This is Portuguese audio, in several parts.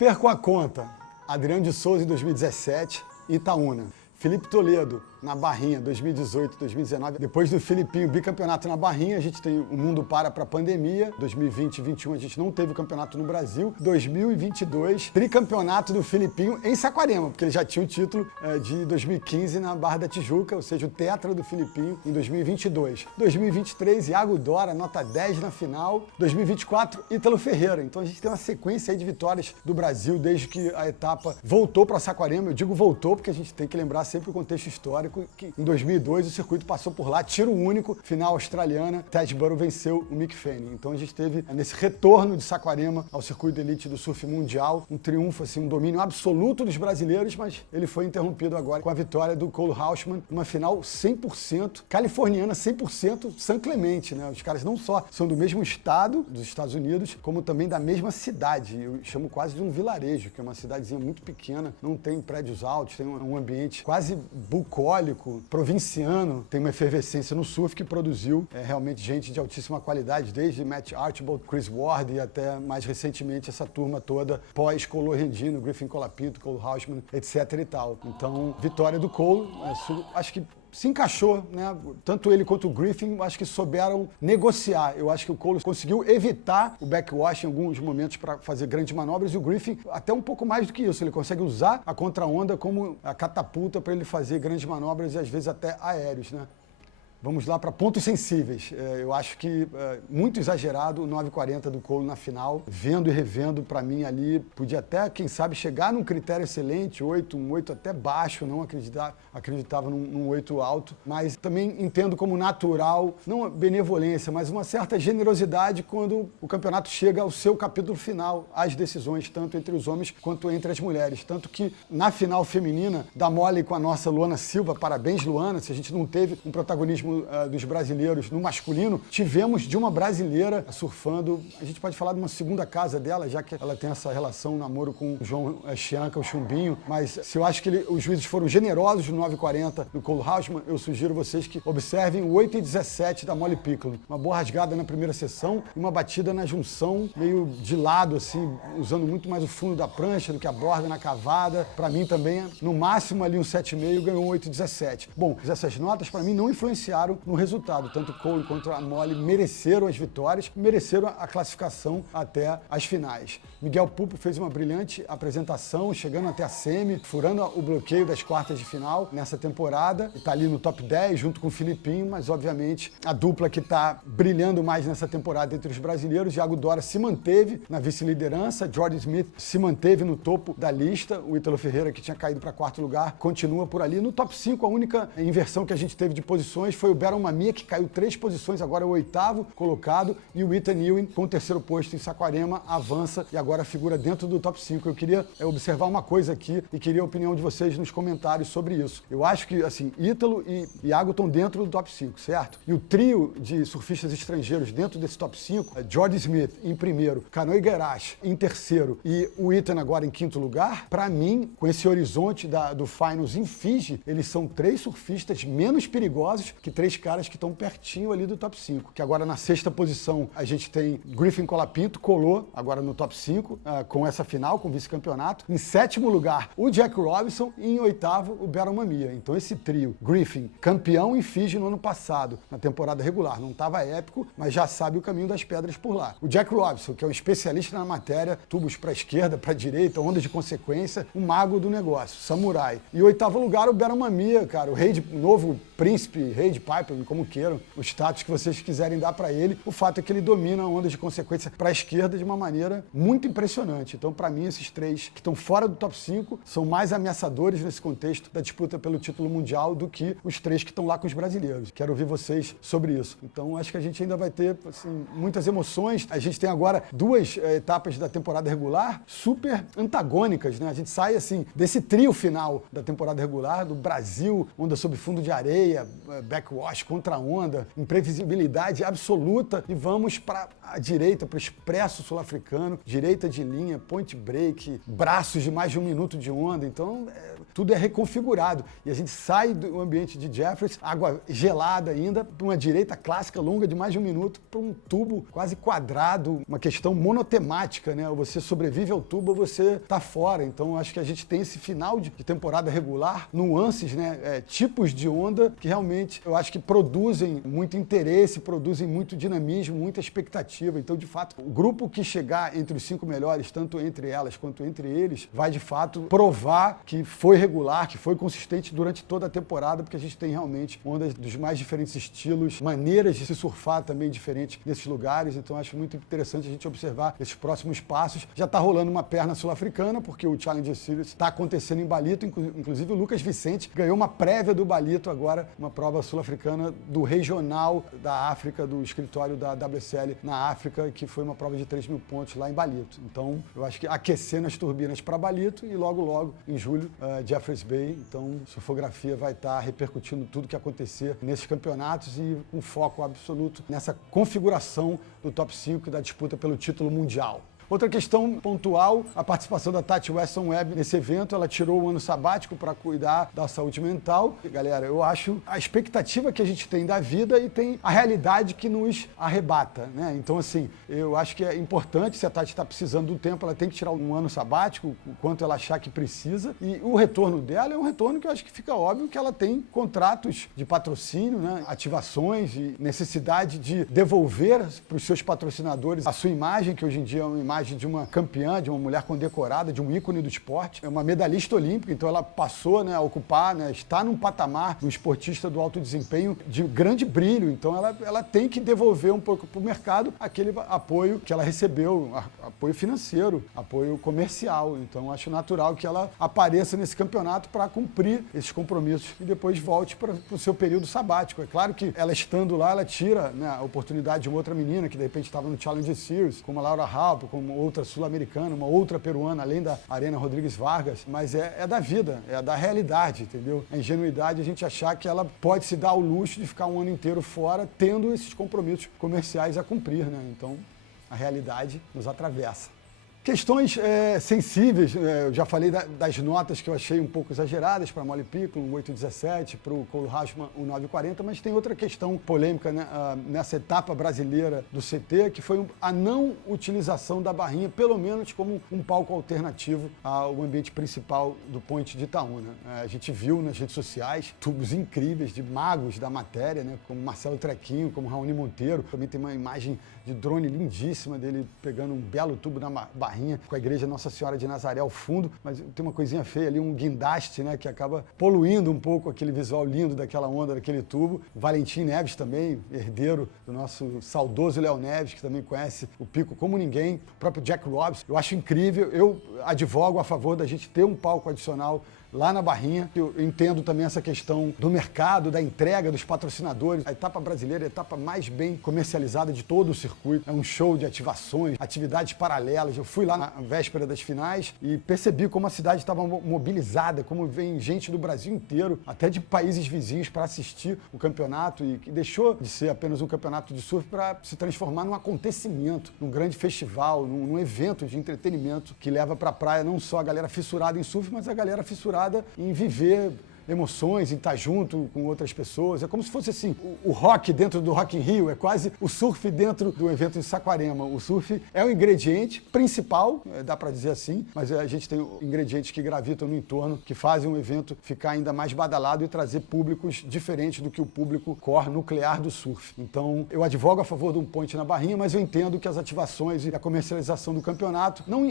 percam a conta. Adriano de Souza em 2017, Itaúna. Felipe Toledo, na Barrinha, 2018, 2019. Depois do Filipinho, bicampeonato na Barrinha, a gente tem o mundo para a pandemia. 2020 e 2021 a gente não teve campeonato no Brasil. 2022, tricampeonato do Filipinho em Saquarema, porque ele já tinha o título de 2015 na Barra da Tijuca, ou seja, o tetra do Filipinho em 2022. 2023, Iago Dora, nota 10 na final. 2024, Ítalo Ferreira. Então a gente tem uma sequência aí de vitórias do Brasil desde que a etapa voltou para Saquarema. Eu digo voltou porque a gente tem que lembrar sempre o contexto histórico, que em 2002 o circuito passou por lá, tiro único, final australiana, Ted Burrow venceu o Mick Fanning. Então a gente teve nesse retorno de Saquarema ao circuito elite do surf mundial, um triunfo, assim, um domínio absoluto dos brasileiros, mas ele foi interrompido agora com a vitória do Cole Hausman, uma final 100% californiana, 100% San Clemente, né? Os caras não só são do mesmo estado dos Estados Unidos, como também da mesma cidade. Eu chamo quase de um vilarejo, que é uma cidadezinha muito pequena, não tem prédios altos, tem um ambiente quase bucólico, provinciano, tem uma efervescência no surf que produziu realmente gente de altíssima qualidade, desde Matt Archibald, Chris Ward e até mais recentemente essa turma toda pós-Colo Rendino, Griffin Colapinto, Cole Hausman, etc e tal. Então, vitória do Cole, acho que se encaixou, né? Tanto ele quanto o Griffin, acho que souberam negociar. Eu acho que o Cole conseguiu evitar o backwash em alguns momentos para fazer grandes manobras e o Griffin até um pouco mais do que isso. Ele consegue usar a contra-onda como a catapulta para ele fazer grandes manobras e às vezes até aéreos, né? Vamos lá para pontos sensíveis. Eu acho que muito exagerado o 9,40 do Cole na final. Vendo e revendo, para mim ali, podia até, quem sabe, chegar num critério excelente, 8, um 8 até baixo, não acreditava num 8 alto. Mas também entendo como natural, não benevolência, mas uma certa generosidade quando o campeonato chega ao seu capítulo final, as decisões, tanto entre os homens quanto entre as mulheres. Tanto que na final feminina, da mole com a nossa Luana Silva, parabéns Luana, se a gente não teve um protagonismo dos brasileiros no masculino, tivemos de uma brasileira surfando, a gente pode falar de uma segunda casa dela, já que ela tem essa relação, namoro com o João Chianca, o Chumbinho, mas se eu acho que os juízes foram generosos no 9,40 do Cole Hausman, eu sugiro vocês que observem o 8,17 da Molly Picklum. Uma boa rasgada na primeira sessão e uma batida na junção, meio de lado, assim, usando muito mais o fundo da prancha do que a borda na cavada. Para mim também, no máximo ali um 7,5, ganhou um 8,17. Bom, essas notas para mim não influenciaram no resultado. Tanto o Cole quanto a Molly mereceram as vitórias, mereceram a classificação até as finais. Miguel Pupo fez uma brilhante apresentação, chegando até a semi, furando o bloqueio das quartas de final nessa temporada. Está ali no top 10, junto com o Filipinho, mas obviamente a dupla que está brilhando mais nessa temporada entre os brasileiros, Iago Dora se manteve na vice-liderança, Jordan Smith se manteve no topo da lista, o Ítalo Ferreira, que tinha caído para quarto lugar, continua por ali. No top 5, a única inversão que a gente teve de posições foi o Baron Mamiya, que caiu 3 posições, agora é o 8º colocado, e o Ethan Ewing, com o 3º posto em Saquarema, avança e agora figura dentro do top 5. Eu queria observar uma coisa aqui e queria a opinião de vocês nos comentários sobre isso. Eu acho que, assim, Ítalo e Iago estão dentro do top 5, certo? E o trio de surfistas estrangeiros dentro desse top 5, Jordan Smith em primeiro, Kanoe Igarashi em terceiro e o Ethan agora em quinto lugar, para mim, com esse horizonte do Finals em Fiji, eles são 3 surfistas menos perigosos que 3 caras que estão pertinho ali do top 5. Que agora na 6ª posição a gente tem Griffin Colapinto, colou agora no top 5 com essa final, com vice-campeonato. Em 7º lugar, o Jack Robinson e em 8º, o Baron Mamiya. Então esse trio, Griffin, campeão em Fiji no ano passado, na temporada regular, não estava épico, mas já sabe o caminho das pedras por lá. O Jack Robinson, que é um especialista na matéria, tubos para a esquerda, para a direita, ondas de consequência, um mago do negócio, samurai. E em 8º lugar, o Baron Mamiya, cara, o novo príncipe, rei de Piper, como queiram, o status que vocês quiserem dar para ele. O fato é que ele domina a onda de consequência para a esquerda de uma maneira muito impressionante. Então, para mim, esses 3 que estão fora do top 5 são mais ameaçadores nesse contexto da disputa pelo título mundial do que os 3 que estão lá com os brasileiros. Quero ouvir vocês sobre isso. Então, acho que a gente ainda vai ter assim, muitas emoções. A gente tem agora 2 etapas da temporada regular super antagônicas, né? A gente sai assim desse trio final da temporada regular, do Brasil, onda sob fundo de areia, back backwash, contra-onda, imprevisibilidade absoluta e vamos para a direita, para o expresso sul-africano, direita de linha, point break, braços de mais de 1 minuto de onda, então tudo é reconfigurado e a gente sai do ambiente de Jeffreys, água gelada ainda, para uma direita clássica longa de mais de 1 minuto, para um tubo quase quadrado, uma questão monotemática, né? Ou você sobrevive ao tubo ou você está fora, então acho que a gente tem esse final de temporada regular, nuances, né? Tipos de onda que realmente eu acho que produzem muito interesse, produzem muito dinamismo, muita expectativa, então de fato o grupo que chegar entre os 5 melhores, tanto entre elas quanto entre eles, vai de fato provar que foi regular, que foi consistente durante toda a temporada, porque a gente tem realmente ondas dos mais diferentes estilos, maneiras de se surfar também diferentes nesses lugares, então acho muito interessante a gente observar esses próximos passos. Já está rolando uma perna sul-africana, porque o Challenger Series está acontecendo em Balito, inclusive o Lucas Vicente ganhou uma prévia do Balito agora, uma prova sul-africana do regional da África, do escritório da WSL na África, que foi uma prova de 3.000 pontos lá em Balito. Então, eu acho que aquecendo as turbinas para Balito e logo, em julho, Jeffreys Bay. Então, surfografia vai estar repercutindo tudo que acontecer nesses campeonatos e um foco absoluto nessa configuração do top 5 da disputa pelo título mundial. Outra questão pontual, a participação da Tati Weston Webb nesse evento, ela tirou o ano sabático para cuidar da saúde mental. E, galera, eu acho a expectativa que a gente tem da vida e tem a realidade que nos arrebata, né? Então, assim, eu acho que é importante, se a Tati está precisando do tempo, ela tem que tirar um ano sabático, o quanto ela achar que precisa. E o retorno dela é um retorno que eu acho que fica óbvio que ela tem contratos de patrocínio, né? Ativações e necessidade de devolver para os seus patrocinadores a sua imagem, que hoje em dia é uma imagem de uma campeã, de uma mulher condecorada, de um ícone do esporte. É uma medalhista olímpica, então ela passou, né, a ocupar, né, está num patamar do esportista do alto desempenho de grande brilho. Então ela tem que devolver um pouco para o mercado aquele apoio que ela recebeu, apoio financeiro, apoio comercial. Então acho natural que ela apareça nesse campeonato para cumprir esses compromissos e depois volte para o seu período sabático. É claro que ela estando lá, ela tira, né, a oportunidade de uma outra menina que de repente estava no Challenger Series, como a Laura Halp, como outra sul-americana, uma outra peruana, além da Arena Rodrigues Vargas, mas é da vida, é da realidade, entendeu? A ingenuidade a gente achar que ela pode se dar ao luxo de ficar um ano inteiro fora, tendo esses compromissos comerciais a cumprir, né? Então, a realidade nos atravessa. Questões sensíveis, eu já falei das notas que eu achei um pouco exageradas para Molly Piccolo, um 8,17, para o Cole Hausmann, um 9,40, mas tem outra questão polêmica, né, nessa etapa brasileira do CT, que foi a não utilização da barrinha, pelo menos como um palco alternativo ao ambiente principal do Point de Itaúna. A gente viu nas redes sociais tubos incríveis de magos da matéria, né, como Marcelo Trequinho, como Raoni Monteiro, também tem uma imagem de drone lindíssima dele pegando um belo tubo na barrinha com a igreja Nossa Senhora de Nazaré ao fundo, mas tem uma coisinha feia ali, um guindaste, né, que acaba poluindo um pouco aquele visual lindo daquela onda, daquele tubo. O Valentim Neves também, herdeiro do nosso saudoso Léo Neves, que também conhece o pico como ninguém, o próprio Jack Robson. Eu acho incrível, eu advogo a favor da gente ter um palco adicional lá na barrinha. Eu entendo também essa questão do mercado, da entrega dos patrocinadores. A etapa brasileira é a etapa mais bem comercializada de todo o circuito. É um show de ativações, atividades paralelas. Eu fui lá na véspera das finais e percebi como a cidade estava mobilizada, como vem gente do Brasil inteiro, até de países vizinhos, para assistir o campeonato, e que deixou de ser apenas um campeonato de surf para se transformar num acontecimento, num grande festival, num evento de entretenimento que leva para a praia não só a galera fissurada em surf, mas a galera fissurada em viver emoções, em estar junto com outras pessoas. É como se fosse assim, o rock dentro do Rock in Rio, é quase o surf dentro do evento de Saquarema. O surf é o ingrediente principal, dá para dizer assim, mas a gente tem ingredientes que gravitam no entorno, que fazem o evento ficar ainda mais badalado e trazer públicos diferentes do que o público core nuclear do surf. Então, eu advogo a favor de um point na barrinha, mas eu entendo que as ativações e a comercialização do campeonato não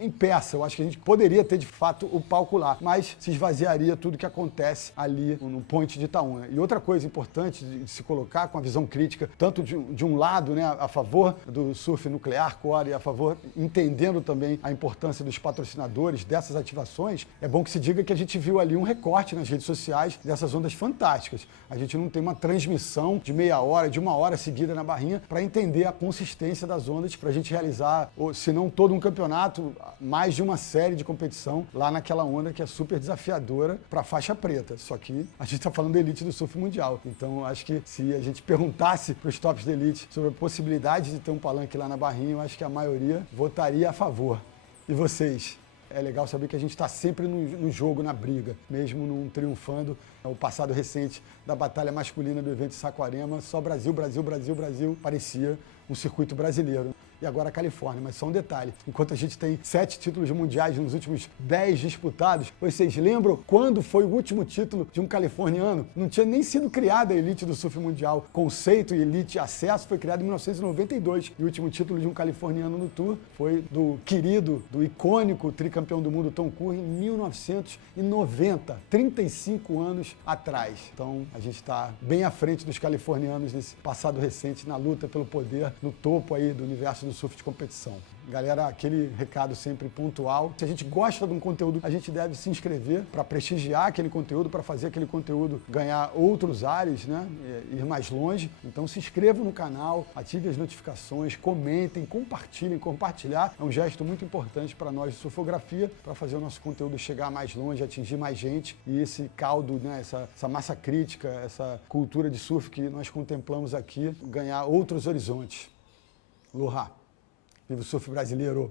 impeça. Eu acho que a gente poderia ter, de fato, o palco lá, mas se esvaziaria tudo que acontece ali no Point de Itaúna. E outra coisa importante de se colocar com a visão crítica, tanto de um lado, né, a favor do surf nuclear core e a favor, entendendo também a importância dos patrocinadores dessas ativações, é bom que se diga que a gente viu ali um recorte nas redes sociais dessas ondas fantásticas. A gente não tem uma transmissão de meia hora, de 1 hora seguida na barrinha para entender a consistência das ondas, para a gente realizar, se não todo um campeonato, mais de uma série de competição lá naquela onda que é super desafiadora para a faixa preta, só que a gente está falando da elite do surf mundial. Então, acho que se a gente perguntasse para os tops da elite sobre a possibilidade de ter um palanque lá na Barrinha, eu acho que a maioria votaria a favor. E vocês? É legal saber que a gente está sempre no jogo, na briga, mesmo não triunfando. O passado recente da batalha masculina do evento de Saquarema, só Brasil, Brasil, Brasil, Brasil, parecia um circuito brasileiro. E agora a Califórnia, mas só um detalhe, enquanto a gente tem 7 títulos mundiais nos últimos 10 disputados, vocês lembram quando foi o último título de um californiano? Não tinha nem sido criada a elite do surf mundial. Conceito e elite acesso foi criado em 1992. E o último título de um californiano no Tour foi do querido, do icônico tricampeão do mundo Tom Curry em 1990, 35 anos atrás. Então a gente está bem à frente dos californianos nesse passado recente na luta pelo poder, no topo aí do universo do surf de competição. Galera, aquele recado sempre pontual. Se a gente gosta de um conteúdo, a gente deve se inscrever para prestigiar aquele conteúdo, para fazer aquele conteúdo ganhar outros ares, né? Ir mais longe. Então se inscrevam no canal, ativem as notificações, comentem, compartilhem. Compartilhar é um gesto muito importante para nós de surfografia, para fazer o nosso conteúdo chegar mais longe, atingir mais gente. E esse caldo, né? essa massa crítica, essa cultura de surf que nós contemplamos aqui, ganhar outros horizontes. Aloha! Viva o surf brasileiro!